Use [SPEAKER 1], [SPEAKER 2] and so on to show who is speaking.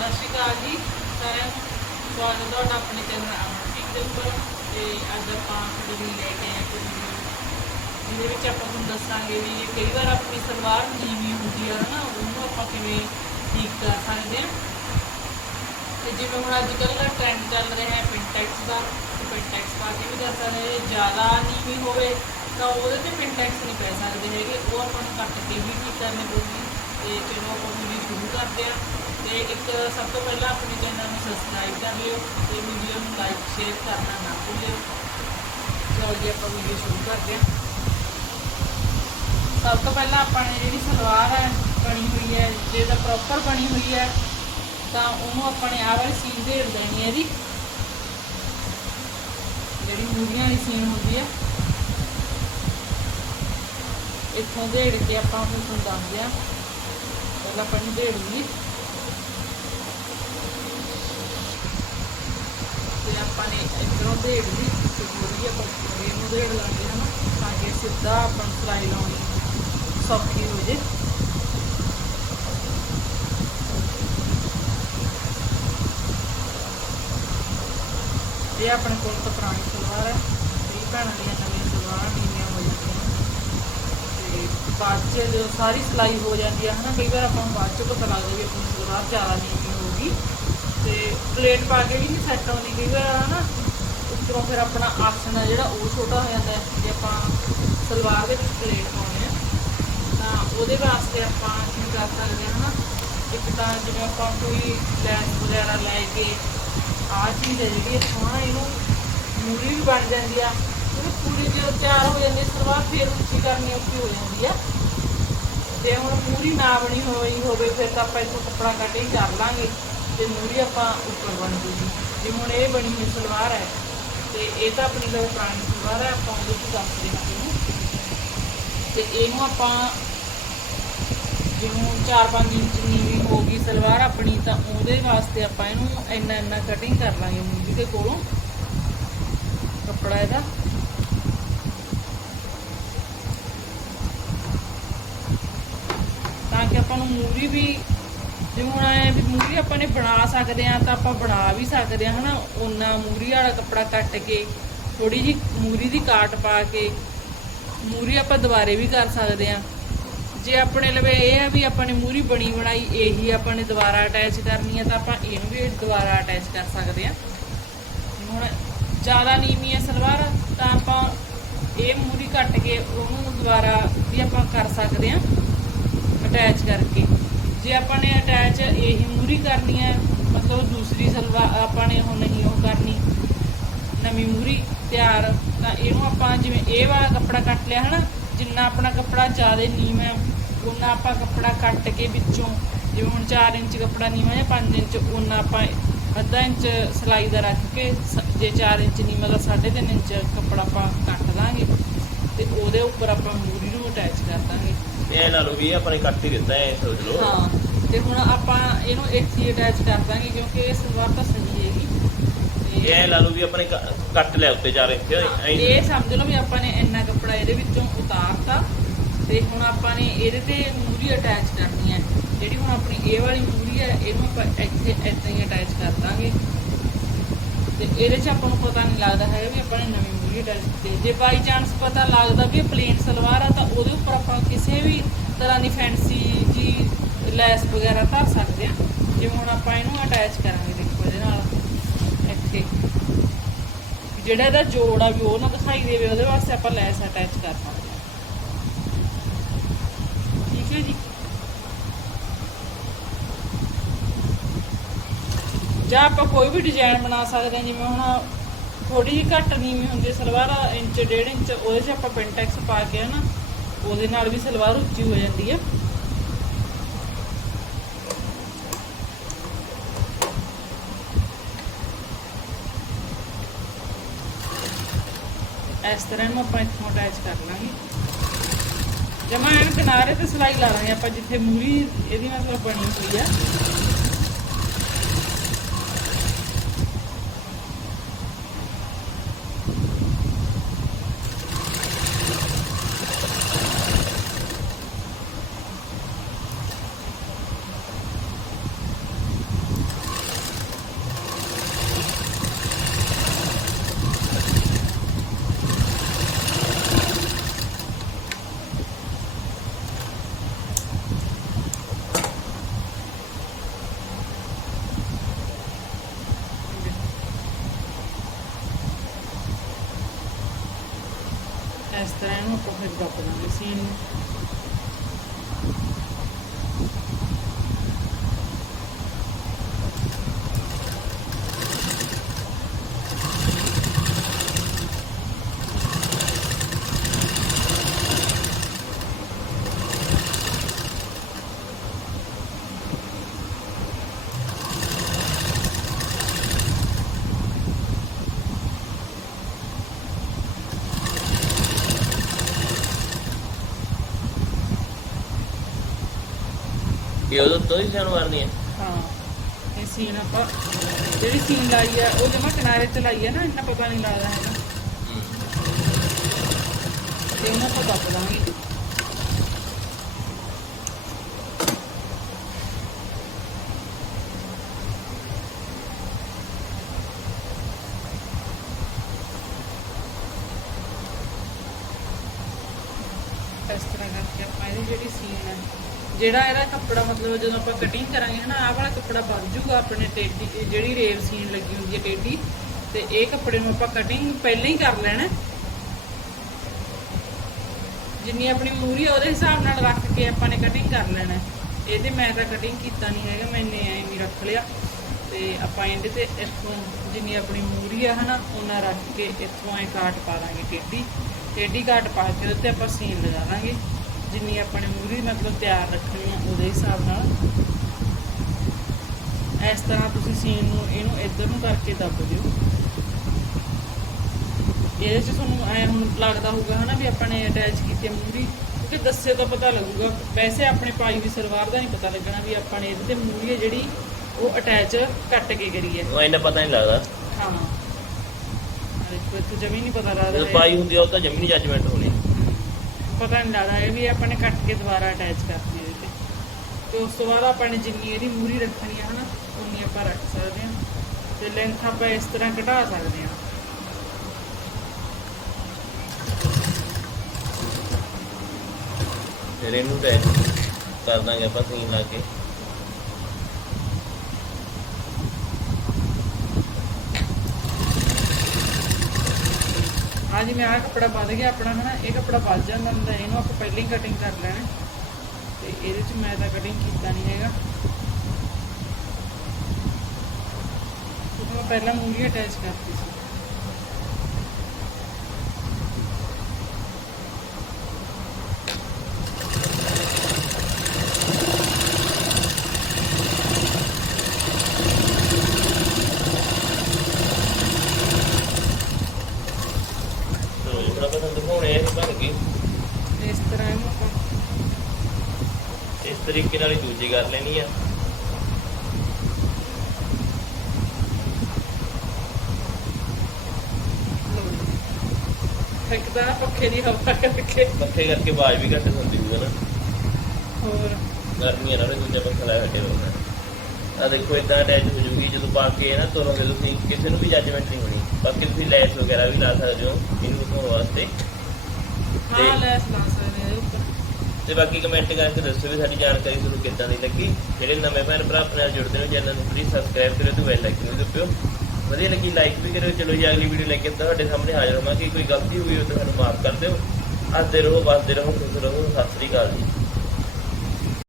[SPEAKER 1] ਸਤਿ ਸ਼੍ਰੀ ਅਕਾਲ ਜੀ। ਸਾਰਿਆਂ ਨੂੰ ਸਵਾਗਤ ਤੁਹਾਡਾ ਆਪਣੇ ਚੈਨਲ ਅਮਰਜੀਤ ਦੇ ਉੱਪਰ। ਤੇ ਅੱਜ ਆਪਾਂ ਤੁਹਾਡੇ ਲੈ ਕੇ ਆਏ ਕੁਝ ਜਿਹਦੇ ਵਿੱਚ ਆਪਾਂ ਤੁਹਾਨੂੰ ਦੱਸਾਂਗੇ ਵੀ ਕਈ ਵਾਰ ਆਪਣੀ ਸਲਵਾਰ ਨੀਵੀਂ ਹੁੰਦੀ ਆ ਨਾ ਉਹਨੂੰ ਆਪਾਂ ਕਿਵੇਂ ਠੀਕ ਕਰ ਸਕਦੇ ਹਾਂ। ਤੇ ਜਿਵੇਂ ਹੁਣ ਅੱਜ ਕੱਲ੍ਹ ਦਾ ਟ੍ਰੈਂਡ ਚੱਲ ਰਿਹਾ ਹੈ ਪਿੰਟੈਕਸ ਦਾ, ਤੇ ਪਿੰਟੈਕਸ ਪਾ ਕੇ ਵੀ ਕਰ ਸਕਦੇ ਹਾਂ। ਜੇ ਜ਼ਿਆਦਾ ਨੀਵੀਂ ਹੋਵੇ ਤਾਂ ਉਹਦੇ ਤੇ ਪਿੰਟੈਕਸ ਨਹੀਂ ਪੈ ਸਕਦੇ ਹੈਗੇ। ਉਹ ਆਪਾਂ ਨੂੰ ਕੱਟ ਕੇ ਵੀ ਠੀਕ ਕਰਨੀ ਪਊਗੀ। ਤੇ ਚਲੋ ਆਪਾਂ ਵੀਡੀਓ ਸ਼ੁਰੂ ਕਰਦੇ ਹਾਂ। ਤੇ ਇੱਕ ਸਭ ਤੋਂ ਪਹਿਲਾਂ ਆਪਣੇ ਚੈਨਲ ਨੂੰ ਸਬਸਕ੍ਰਾਈਬ ਕਰ ਲਿਓ ਤੇ ਵੀਡੀਓ ਨੂੰ ਲਾਈਕ ਸ਼ੇਅਰ ਕਰਨਾ ਨਾ ਭੁੱਲਿਓ। ਚਲੋ ਜੀ, ਆਪਾਂ ਵੀਡੀਓ ਸ਼ੁਰੂ ਕਰਦੇ ਹਾਂ। ਸਭ ਤੋਂ ਪਹਿਲਾਂ ਆਪਾਂ ਨੇ ਜਿਹੜੀ ਸਲਵਾਰ ਹੈ, ਬਣੀ ਹੋਈ ਹੈ ਜੇ ਤਾਂ ਪ੍ਰੋਪਰ ਬਣੀ ਹੋਈ ਹੈ, ਤਾਂ ਉਹਨੂੰ ਆਪਾਂ ਨੇ ਆਹ ਵਾਲੀ ਸੀਨ ਦੇ ਦੇਣੀ ਹੈ ਜੀ। ਜਿਹੜੀ ਮੂਰੀਆਂ ਵਾਲੀ ਸੀਨ ਹੁੰਦੀ ਹੈ। ਇੱਥੋਂ ਢੇੜ ਕੇ ਆਪਾਂ ਫਿਰ ਦੱਸਦੇ ਹਾਂ। ਪਹਿਲਾਂ ਆਪਾਂ ਨੂੰ ਢੇੜੂਗੀ ਤੇ ਆਪਾਂ ਨੇ ਇੱਧਰੋਂ ਢੇੜ ਦੀ ਤੇ ਥੋੜੀ ਆਪਾਂ ਇਹਨੂੰ ਢੇੜ ਲਾਂਗੇ ਹਨਾ, ਤਾਂ ਕਿ ਸਿੱਧਾ ਆਪਾਂ ਨੂੰ ਸਿਲਾਈ ਲਾਉਣੀ ਸੌਖੀ ਹੋ ਜੇ। ਇਹ ਆਪਣੇ ਕੋਲ ਤਾਂ ਪੁਰਾਣੀ ਸਲਵਾਰ ਹੈ ਕਈ ਭੈਣਾਂ ਦੀਆਂ ਨਵੀਆਂ ਸਲਵਾਰਾਂ ਨੀਵੀਆਂ ਹੋ ਜਾਂਦੀਆਂ ਤੇ ਬਾਅਦ ਚ ਜਦੋਂ ਸਾਰੀ ਸਿਲਾਈ ਹੋ ਜਾਂਦੀ ਹੈ ਹਨਾ, ਕਈ ਵਾਰ ਆਪਾਂ ਨੂੰ ਬਾਅਦ ਚ ਪਤਾ ਲੱਗਦਾ ਵੀ ਆਪਣੀ ਸਲਵਾਰ ਜ਼ਿਆਦਾ ਨੀਵੀਂ ਹੋ ਗਈ। ਤੇ ਪਲੇਟ ਪਾ ਕੇ ਵੀ ਨਹੀਂ ਸੈੱਟ ਆਉਂਦੀ ਕਈ ਵਾਰ ਹਨਾ ਉੱਪਰੋਂ ਫਿਰ ਆਪਣਾ ਆਸਣ ਆ ਜਿਹੜਾ ਉਹ ਛੋਟਾ ਹੋ ਜਾਂਦਾ ਜੇ ਆਪਾਂ ਸਲਵਾਰ ਦੇ ਵਿੱਚ ਪਲੇਟ ਪਾਉਂਦੇ ਆ ਤਾਂ ਉਹਦੇ ਵਾਸਤੇ ਆਪਾਂ ਕੀ ਕਰ ਸਕਦੇ ਹਾਂ ਹਨਾ ਇੱਕ ਤਾਂ ਜਿਵੇਂ ਆਪਾਂ ਕੋਈ ਲੈਸ ਵਗੈਰਾ ਲੈ ਕੇ ਆਹ ਚੀਜ਼ ਹੈ ਜਿਹੜੀ ਇੱਥੋਂ ਇਹਨੂੰ ਮੂਰੀ ਵੀ ਬਣ ਜਾਂਦੀ ਆ ਉਹ ਪੂਰੀ ਜਦੋਂ ਤਿਆਰ ਹੋ ਜਾਂਦੀ ਸਲਵਾਰ ਫਿਰ ਉੱਚੀ ਕਰਨੀ ਔਖੀ ਹੋ ਜਾਂਦੀ ਆ। ਜੇ ਹੁਣ ਮੂਰੀ ਨਾ ਬਣੀ ਹੋਈ ਹੋਵੇ, ਫਿਰ ਤਾਂ ਆਪਾਂ ਇੱਥੋਂ ਕੱਪੜਾ ਕੱਟ ਹੀ ਕਰ ਲਾਂਗੇ। ਤੇ ਮੂਰੀ ਆਪਾਂ ਉੱਪਰ ਬਣ ਜੂਗੀ ਜੇ। ਹੁਣ ਇਹ ਬਣੀ ਹੋਈ ਸਲਵਾਰ ਹੈ, ਤੇ ਇਹ ਤਾਂ ਆਪਣੀ ਲਈ ਪੁਰਾਣੀ ਸਲਵਾਰ ਹੈ, ਆਪਾਂ ਉਹਦੇ ਚ ਦੱਸ ਦੇਣਾ ਇਹਨੂੰ। ਤੇ ਇਹਨੂੰ ਆਪਾਂ ਜਿਵੇਂ 4-5 ਇੰਚ ਨੀਵੀਂ ਹੋ ਗਈ ਸਲਵਾਰ ਆਪਣੀ, ਤਾਂ ਉਹਦੇ ਵਾਸਤੇ ਆਪਾਂ ਇਹਨੂੰ ਇੰਨਾ ਇੰਨਾ ਕਟਿੰਗ ਕਰ ਲਾਂਗੇ ਮੂਰੀ ਦੇ ਕੋਲੋਂ। ਕੱਪੜਾ ਇਹਦਾ। ਤਾਂ ਕਿ ਆਪਾਂ ਨੂੰ ਮੂਰੀ ਵੀ ਜੇ ਹੁਣ ਆਏ ਵੀ ਮੂਰੀ ਆਪਾਂ ਨੇ ਬਣਾ ਸਕਦੇ ਆ ਤਾਂ ਆਪਾਂ ਬਣਾ ਵੀ ਸਕਦੇ ਆ ਹਨਾ? ਉਹਨਾਂ ਮੂਰੀ ਵਾਲਾ ਕੱਪੜਾ ਕੱਟ ਕੇ ਥੋੜੀ ਜੀ ਮੂਰੀ ਦੀ ਕਾਟ ਪਾ ਕੇ ਮੂਰੀ ਆਪਾਂ ਦੁਬਾਰੇ ਵੀ ਕਰ ਸਕਦੇ ਆ ਜੇ ਆਪਣੇ ਲਵੇ ਇਹ ਆ ਵੀ ਆਪਾਂ ਨੇ ਮੂਰੀ ਬਣੀ ਬਣਾਈ, ਇਹੀ ਆਪਾਂ ਨੇ ਦੁਬਾਰਾ ਅਟੈਚ ਕਰਨੀ ਹੈ ਤਾਂ ਆਪਾਂ ਇਹਨੂੰ ਵੀ ਦੁਬਾਰਾ ਅਟੈਚ ਕਰ ਸਕਦੇ ਆ ਹੁਣ ਜ਼ਿਆਦਾ ਨੀਵੀਂ ਹੈ ਸਲਵਾਰ, ਤਾਂ ਆਪਾਂ ਇਹ ਮੂਰੀ ਕੱਟ ਕੇ ਉਹਨੂੰ ਦੁਬਾਰਾ ਵੀ ਆਪਾਂ ਕਰ ਸਕਦੇ ਆ ਅਟੈਚ ਕਰਕੇ। ਜੇ ਆਪਾਂ ਨੇ ਅਟੈਚ ਇਹੀ ਮੂਰੀ ਕਰਨੀ ਹੈ, ਮਤਲਬ ਦੂਸਰੀ ਸਲਵਾਰ ਆਪਾਂ ਨੇ ਉਹ ਨਹੀਂ ਉਹ ਕਰਨੀ। ਨਵੀਂ ਮੂਰੀ ਤਿਆਰ, ਤਾਂ ਇਹਨੂੰ ਆਪਾਂ ਜਿਵੇਂ ਇਹ ਵਾਲਾ ਕੱਪੜਾ ਕੱਟ ਲਿਆ ਹਨਾ, ਜਿੰਨਾ ਆਪਣਾ ਕੱਪੜਾ ਜ਼ਿਆਦਾ ਨੀਵਾਂ ਹੈ ਉਹਨਾਂ ਆਪਾਂ ਕੱਪੜਾ ਕੱਟ ਕੇ ਵਿੱਚੋਂ, ਜਿਵੇਂ ਹੁਣ 4 ਇੰਚ ਕੱਪੜਾ ਨੀਵਾਂ ਜਾਂ 5 ਇੰਚ ਉਹਨਾਂ ਆਪਾਂ ਅੱਧਾ ਇੰਚ ਸਿਲਾਈ ਦਾ ਰੱਖ ਕੇ, ਸ- ਜੇ 4 ਇੰਚ ਨੀਵਾਂ ਦਾ 3.5 ਇੰਚ ਕੱਪੜਾ ਆਪਾਂ ਕੱਟ ਦਾਂਗੇ। ਤੇ ਉਹਦੇ ਉੱਪਰ ਆਪਾਂ ਮੂਰੀ ਨੂੰ ਅਟੈਚ ਕਰ ਦਾਂਗੇ।
[SPEAKER 2] ਇਹ ਲਾ ਲਓ ਵੀ ਇਹ ਆਪਾਂ ਨੇ ਕੱਟ ਹੀ ਦਿੱਤਾ ਹੈ ਸੋਚ ਲਓ।
[SPEAKER 1] ਹਾਂ ਤੇ ਹੁਣ ਆਪਾਂ ਇਹਨੂੰ ਇੱਕ ਹੀ ਅਟੈਚ ਕਰ ਦਾਂਗੇ ਕਿਉਂਕਿ ਇਹ ਸਲਵਾਰ ਤਾਂ ਸਹੀ ਹੈਗੀ
[SPEAKER 2] ਇਹ ਲਾ ਲਓ ਵੀ ਆਪਣੇ ਕੱਟ ਲਿਆ ਉੱਤੇ ਚਾਰ ਇੰਚ
[SPEAKER 1] ਹਾਂ,
[SPEAKER 2] ਐਂ
[SPEAKER 1] ਇਹ ਸਮਝ ਲਓ ਵੀ ਆਪਾਂ ਨੇ ਇੰਨਾ ਕੱਪੜਾ ਇਹਦੇ ਵਿੱਚੋਂ ਉਤਾਰਤਾ। ਤੇ ਹੁਣ ਆਪਾਂ ਨੇ ਇਹਦੇ ਤੇ ਮੂਰੀ ਅਟੈਚ ਕਰਨੀ ਹੈ। ਜਿਹੜੀ ਹੁਣ ਆਪਣੀ ਇਹ ਵਾਲੀ ਮੂਰੀ ਹੈ ਇਹਨੂੰ ਆਪਾਂ ਇੱਥੇ ਹੀ ਅਟੈਚ ਕਰ ਦਾਂਗੇ। ਤੇ ਇਹਦੇ 'ਚ ਆਪਾਂ ਨੂੰ ਪਤਾ ਨਹੀਂ ਲੱਗਦਾ ਹੈਗਾ ਵੀ ਆਪਾਂ ਨੇ ਨਵੀਂ ਮੂਰੀ ਅਟੈਚ ਕੀਤੀ ਜੇ ਬਾਈ ਚਾਂਸ ਪਤਾ ਲੱਗਦਾ ਵੀ ਪਲੇਨ ਸਲਵਾਰ ਆ, ਤਾਂ ਉਹਦੇ ਉੱਪਰ ਆਪਾਂ ਕਿਸੇ ਵੀ ਤਰ੍ਹਾਂ ਦੀ ਫੈਂਸੀ ਜੀ ਲੈਸ ਵਗੈਰਾ ਧਰ ਸਕਦੇ ਆ ਜਿਵੇਂ ਹੁਣ ਆਪਾਂ ਇਹਨੂੰ ਅਟੈਚ ਕਰਾਂਗੇ ਦੇਖੋ ਇਹਦੇ ਨਾਲ, ਇੱਥੇ। ਜਿਹੜਾ ਇਹਦਾ ਜੋੜ ਆ ਵੀ ਉਹ ਨਾ ਦਿਖਾਈ ਦੇਵੇ, ਉਹਦੇ ਵਾਸਤੇ ਆਪਾਂ ਲੈਸ ਅਟੈਚ ਕਰ ਸਕਦੇ ਹਾਂ। ਠੀਕ ਹੈ ਜੀ? ਜਾਂ ਆਪਾਂ ਕੋਈ ਵੀ ਡਿਜ਼ਾਈਨ ਬਣਾ ਸਕਦੇ ਹਾਂ, ਜਿਵੇਂ ਹੁਣ ਥੋੜੀ ਜਿਹੀ ਘੱਟ ਨੀਵੀਂ ਹੁੰਦੀ ਸਲਵਾਰ, ਇੰਚ, ਡੇਢ ਇੰਚ, ਉਹਦੇ 'ਚ ਆਪਾਂ ਪਿੰਟੈਕਸ ਪਾ ਕੇ ਨਾ, ਉਹਦੇ ਨਾਲ ਵੀ ਸਲਵਾਰ ਉੱਚੀ ਹੋ ਜਾਂਦੀ ਆ। ਇਸ ਤਰ੍ਹਾਂ ਨੂੰ ਆਪਾਂ ਇੱਥੋਂ ਅਟੈਚ ਕਰ ਲਾਂਗੇ। ਜਮਾ ਇਹਨੂੰ ਕਿਨਾਰੇ ਤੇ ਸਿਲਾਈ ਲਾ ਲਾਂਗੇ ਆਪਾਂ, ਜਿੱਥੇ ਮੂਰੀ ਇਹਦੀ ਮਤਲਬ ਬਣੀ ਹੋਈ ਆ। ਇਸ ਤਰ੍ਹਾਂ ਇਹਨੂੰ ਆਪਾਂ ਫਿਰ ਦੱਬ ਦਾਂਗੇ ਸੀਨ ਨੂੰ
[SPEAKER 2] ਇਹ ਉਦੋਂ ਤੋਂ ਹੀ ਸਾਨੂੰ ਮਾਰਨੀ ਹੈ
[SPEAKER 1] ਹਾਂ ਇਹ ਸੀਨ ਆਪਾਂ ਜਿਹੜੀ ਸੀਨ ਲਾਈ ਆ ਉਹ ਜਮਾ ਕਿਨਾਰੇ ਤੇ ਲਾਈ ਆ ਨਾ ਇੰਨਾ ਪਤਾ ਨਹੀਂ ਲੱਗਦਾ ਹੈਗਾ ਤੇ ਉਹਨੂੰ ਆਪਾਂ ਦੱਬ ਦਾਂਗੇ ਇਸ ਤਰ੍ਹਾਂ ਕਰਕੇ ਆਪਾਂ ਇਹਦੀ ਜਿਹੜੀ ਸੀਨ ਹੈ ਜਿਹੜਾ ਇਹਦਾ ਕੱਪੜਾ ਮਤਲਬ ਜਦੋਂ ਆਪਾਂ ਕਟਿੰਗ ਕਰਾਂਗੇ ਹਨਾ, ਆਹ ਵਾਲਾ ਕੱਪੜਾ ਬਣ ਜੂਗਾ ਆਪਣੇ ਟੇਡੀ ਜਿਹੜੀ ਰੇਵ ਸੀਨ ਲੱਗੀ ਹੁੰਦੀ ਹੈ ਟੇਡੀ ਤੇ ਇਹ ਕੱਪੜੇ ਨੂੰ ਆਪਾਂ ਕਟਿੰਗ ਪਹਿਲਾਂ ਹੀ ਕਰ ਲੈਣਾ ਜਿੰਨੀ ਆਪਣੀ ਮੂਰੀ ਉਹਦੇ ਹਿਸਾਬ ਨਾਲ ਰੱਖ ਕੇ ਆਪਾਂ ਨੇ ਕਟਿੰਗ ਕਰ ਲੈਣਾ ਇਹਦੇ ਮੈਂ ਤਾਂ ਕਟਿੰਗ ਕੀਤਾ ਨਹੀਂ ਹੈਗਾ ਮੈਨੇ ਐਂ ਰੱਖ ਲਿਆ। ਤੇ ਆਪਾਂ ਇਹਦੇ ਤੇ ਇੱਥੋਂ ਜਿੰਨੀ ਆਪਣੀ ਮੂਰੀ ਆ ਹਨਾ, ਉਹਨਾਂ ਰੱਖ ਕੇ ਇੱਥੋਂ ਐ ਕਾਟ ਪਾ ਦਾਂਗੇ ਟੇਢੀ। ਟੇਢੀ ਕਾਟ ਪਾ ਕੇ ਉਹਦੇ ਆਪਾਂ ਸੀਨ ਲਗਾ ਦਾਂਗੇ। ਜਿੰਨੀ ਆਪਣੇ ਮੂਰੀ ਮਤਲਬ ਤਿਆਰ ਰੱਖਣੀ ਆ ਉਹਦੇ ਹਿਸਾਬ ਨਾਲ। ਇਸ ਤਰ੍ਹਾਂ ਤੁਸੀਂ ਸੀਨ ਨੂੰ ਇਹਨੂੰ ਇੱਧਰ ਨੂੰ ਕਰਕੇ ਦੱਬ ਦਿਓ। ਇਹਦੇ 'ਚ ਤੁਹਾਨੂੰ ਐ ਹੁਣ ਲੱਗਦਾ ਹੋਊਗਾ ਹਨਾ ਵੀ ਆਪਾਂ ਨੇ ਅਟੈਚ ਕੀਤੀ ਮੂਰੀ ਕਿਉਂਕਿ ਦੱਸੇ ਤਾਂ ਪਤਾ ਲੱਗੂਗਾ। ਵੈਸੇ ਆਪਣੇ ਪਾਈ ਵੀ ਸਲਵਾਰ ਦਾ ਨਹੀਂ ਪਤਾ ਲੱਗਣਾ ਵੀ ਆਪਾਂ ਨੇ ਇਹਦੇ ਤੇ ਮੂਰੀ ਜਿਹੜੀ ਉਹ ਅਟੈਚ ਕੱਟ ਕੇ ਕਰੀ ਹੈ।
[SPEAKER 2] ਉਹ ਇੰਨਾ ਪਤਾ ਨਹੀਂ ਲੱਗਦਾ।
[SPEAKER 1] ਹਾਂ। ਦੇਖੋ ਇੱਥੇ ਜਮੀ ਨਹੀਂ ਪਤਾ ਲੱਗਦਾ
[SPEAKER 2] ਪਾਈ ਹੁੰਦੀ ਆ ਉਹ ਤਾਂ ਜਮੀ ਜੱਜਮੈਂਟ ਹੋਣੀ।
[SPEAKER 1] ਪਤਾ ਨਹੀਂ ਲੱਗਦਾ ਇਹ ਵੀ ਆਪਾਂ ਨੇ ਕੱਟ ਕੇ ਦੁਬਾਰਾ ਅਟੈਚ ਕਰਤੀ ਇਹਦੇ ਤੇ ਤੇ ਉਸ ਤੋਂ ਬਾਅਦ ਆਪਾਂ ਨੇ ਜਿੰਨੀ ਇਹਦੀ ਮੂਰੀ ਰੱਖਣੀ ਹੈ ਹਨਾ, ਉਨੀ ਆਪਾਂ ਰੱਖ ਸਕਦੇ ਹਾਂ। ਤੇ ਲੈਂਥ ਆਪਾਂ ਇਸ ਤਰ੍ਹਾਂ ਘਟਾ ਸਕਦੇ ਹਾਂ।
[SPEAKER 2] ਫਿਰ ਇਹਨੂੰ ਤੇ ਕਰ ਦਾਂਗੇ ਆਪਾਂ ਸੀਨ ਲਾ ਕੇ।
[SPEAKER 1] ਆ ਜਿਵੇਂ ਆਹ ਕੱਪੜਾ ਵੱਧ ਗਿਆ, ਆਪਣਾ ਹਨਾ, ਇਹ ਕੱਪੜਾ ਵੱਧ ਜਾਂਦਾ ਹੁੰਦਾ, ਇਹਨੂੰ ਆਪਾਂ ਪਹਿਲਾਂ ਹੀ ਕਟਿੰਗ ਕਰ ਲੈਣਾ। ਤੇ ਇਹਦੇ 'ਚ ਮੈਂ ਤਾਂ ਕਟਿੰਗ ਕੀਤਾ ਨਹੀਂ ਹੈਗਾ। ਕਿਉਂਕਿ ਮੈਂ ਪਹਿਲਾਂ ਮੂਰੀ ਅਟੈਚ ਕਰਤੀ ਸੀ।
[SPEAKER 2] ਤੁਹਾਨੂੰ ਦਿਖਾਉਣੇ ਇਹ ਬਣ ਗਈ
[SPEAKER 1] ਇਸ ਤਰ੍ਹਾਂ ਇਹਨੂੰ ਆਪਾਂ
[SPEAKER 2] ਇਸ ਤਰੀਕੇ ਨਾਲ ਹੀ ਦੂਜੀ ਕਰ ਲੈਣੀ ਆ।
[SPEAKER 1] ਫੈਕਦਾ ਪੱਖੇ ਦੀ ਹਵਾ ਕਰਕੇ।
[SPEAKER 2] ਪੱਖੇ ਕਰਕੇ ਆਵਾਜ਼ ਵੀ ਘੱਟ ਹੁੰਦੀ ਹੋਊਗਾ ਨਾ
[SPEAKER 1] ਹੋਰ।
[SPEAKER 2] ਗਰਮੀਆਂ ਨਾਲ ਦੂਜਾ ਪੱਖਾ ਲਾਇਆ ਹਟੇ ਹੋਣਾ ਆ। ਦੇਖੋ ਇਦਾਂ ਅਟੈਚ ਹੋ ਜੂਗੀ ਜਦੋਂ ਪਾ ਕੇ ਨਾ ਤੋਰੋਗੇ ਤੁਸੀਂ ਕਿਸੇ ਨੂੰ ਵੀ ਜੱਜਮੈਂਟ ਨਹੀਂ ਹੋਣੀ। ਬਾਕੀ ਤੁਸੀਂ ਲੈਸ ਵਗੈਰਾ ਵੀ ਲਾ ਸਕਦੇ ਹੋ? ਇਹਨੂੰ ਦਿਖਾਉਣ ਵਾਸਤੇ।
[SPEAKER 1] ਹਾਂ ਲੈਸ ਲਾ ਸਕਦੇ ਹਾਂ ਉੱਪਰ
[SPEAKER 2] ਤੇ ਬਾਕੀ ਕਮੈਂਟ ਕਰਕੇ ਦੱਸੋ ਵੀ ਸਾਡੀ ਜਾਣਕਾਰੀ ਤੁਹਾਨੂੰ ਕਿੱਦਾਂ ਦੀ ਲੱਗੀ। ਜਿਹੜੇ ਨਵੇਂ ਭੈਣ ਭਰਾ ਆਪਣੇ ਨਾਲ ਜੁੜਦੇ ਨੇ ਚੈਨਲ ਨੂੰ ਪਲੀਜ਼ ਸਬਸਕ੍ਰਾਈਬ ਕਰਿਓ ਤੇ ਬੈਲ ਆਈਕਨ ਨੂੰ ਦਬਾਇਓ ਵਧੀਆ ਲੱਗੀ ਲਾਈਕ ਵੀ ਕਰਿਓ। ਚਲੋ ਜੀ ਅਗਲੀ ਵੀਡੀਓ ਲੈ ਕੇ ਤੁਹਾਡੇ ਸਾਹਮਣੇ ਹਾਜ਼ਰ ਹੋਵਾਂਗੇ। ਕੋਈ ਗਲਤੀ ਹੋਈ ਹੋ ਤਾਂ ਸਾਨੂੰ ਮਾਫ ਕਰ ਦਿਓ। ਹੱਸਦੇ ਰਹੋ ਵੱਸਦੇ ਰਹੋ ਖੁਸ਼ ਰਹੋ। ਸਤਿ ਸ੍ਰੀ ਅਕਾਲ ਜੀ।